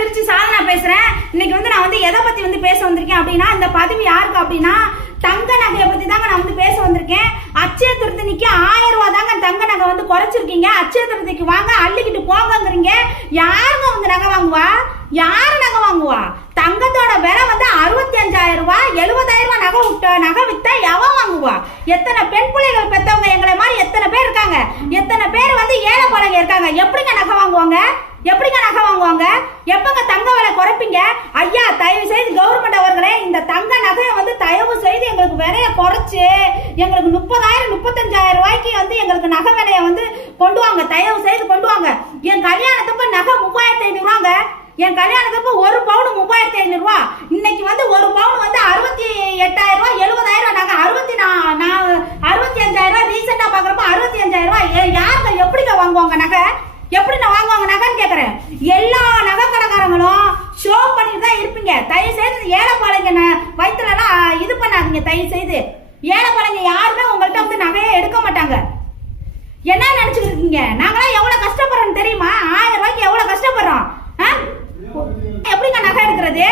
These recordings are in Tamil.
திருச்சி சாதனா பேசுறேன். இன்னைக்கு வந்து நான் வந்து எதை பத்தி வந்து பேச வந்திருக்கேன் அப்படின்னா இந்த பதவி யாருக்கு அப்படின்னா தங்க நகையை பத்தி தாங்க நான் வந்து பேச வந்திருக்கேன். அச்சய திருத்தணிக்கு ஆயிரம் ரூபாய் தாங்க தங்க நகை வந்து குறைச்சிருக்கீங்க. அச்சய திருத்திக்கு வாங்க அள்ளிக்கிட்டு போங்கங்கிறீங்க. யாருங்க வந்து நகை வாங்குவா? யாரு நகை வாங்குவா? தங்கத்தோட விலை வந்து அறுபத்தி அஞ்சாயிரம் ரூபாய் எழுபதாயிரம் ரூபாய் நகை விட்ட நகை வித்தா எவன் வாங்குவா? எத்தனை பெண் பிள்ளைகள் பெத்தவங்க எங்களை மாதிரி எத்தனை பேர் இருக்காங்க? எத்தனை பேர் வந்து ஏழை பழங்க இருக்காங்க? எப்படிங்க நகை வாங்குவாங்க? எப்படிங்க நகை எப்பங்க தங்க விலை குறைப்பீங்க? ஐயா தயவு செய்து கவர்மெண்ட் அவர்களே இந்த தங்க நகையை வந்து தயவு செய்து எங்களுக்கு விலைய குறைச்சு எங்களுக்கு முப்பதாயிரம் முப்பத்தஞ்சாயிரம் ரூபாய்க்கு வந்து எங்களுக்கு நகை விலையை வந்து கொண்டு வாங்க. தயவு செய்து கொண்டு வாங்க. என் கல்யாணத்துக்கு நகை மூவாயிரத்தி ஐநூறுவாங்க என் கல்யாணத்துக்கு ஒரு பவுன் மூவாயிரத்தி ஐநூறுரூவா இன்னைக்கு வந்து ஒரு பவுன் வந்து அறுபத்தி எட்டாயிரம் ரூபா எழுபதாயிரம் நாங்கள் அறுபத்தி நா- அறுபத்தி அஞ்சாயிரம் ரூபா ரீசெண்டாக பார்க்குறப்ப அறுபத்தி அஞ்சாயிரம் ரூபா யாருங்க எப்படிங்க வாங்குவாங்க நகை? எப்படி நான் வாங்குவாங்க நகைன்னு கேட்குறேன் எல்லா ஷோ பண்ணிட்டு தான் இருப்பீங்க. தயவு செய்து இந்த ஏழைப்பாளைங்க வயிற்றுலலாம் இது பண்ணாதீங்க தயவு செய்து ஏழைப்பாளைங்க யாருமே உங்கள்கிட்ட வந்து நகையை எடுக்க மாட்டாங்க. என்ன நினைச்சுக்கிட்டு இருக்கீங்க? நாங்களாம் எவ்வளோ கஷ்டப்படுறோம் தெரியுமா? ஆயிரம் ரூபாய்க்கு எவ்வளோ கஷ்டப்படுறோம்? ஆ? எப்படிங்க நகை எடுக்கிறது?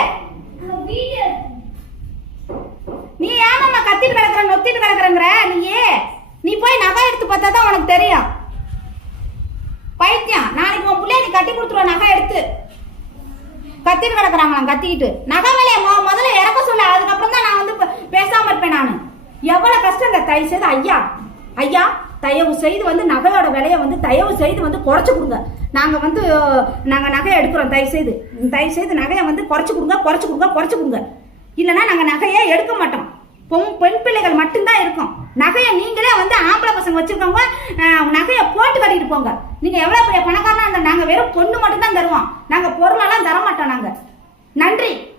நீ ஏன் கத்திட்டு கிடக்குற நொத்திட்டு கிடக்குறங்கிற? நீ நீ போய் நகை எடுத்து பார்த்தா தான் உனக்கு தெரியும். பைத்தியம். நாளைக்கு உன் பிள்ளைய நீ கட்டி கொடுத்துருவ நகை எடுத்து. கத்திட்டு கிடக்குறாங்களாம் கத்திக்கிட்டு. நகை விலையை மொ முதல்ல இறக்க சொல்ல. அதுக்கப்புறம் தான் நான் வந்து ப- பேசாம இருப்பேன் நான். எவ்வளவு இந்த தயவு செய்து ஐயா. ஐயா தயவு செய்து வந்து நகையோட விலையை வந்து தயவு செய்து வந்து குறைச்சி கொடுங்க. நாங்கள் வந்து நாங்கள் நகையை எடுக்கிறோம் தயவு செய்து. தயவு செய்து நகையை வந்து குறைச்சி கொடுங்க குறைச்சி கொடுங்க குறைச்சி கொடுங்க. இல்லைன்னா நாங்கள் நகையை எடுக்க மாட்டோம். பொம் பெண் பிள்ளைகள் மட்டும்தான் இருக்கும். நகையை நீங்களே வந்து ஆம்பளை பசங்க வச்சுருக்கவங்க நகையை போட்டு கட்டிட்டு போங்க. நீங்கள் எவ்வளோ பெரிய பணக்கார நாங்கள் வெறும் பொண்ணு மட்டும்தான் தருவோம். நாங்க பொருளெல்லாம் தரமாட்டோம் நாங்க. நன்றி.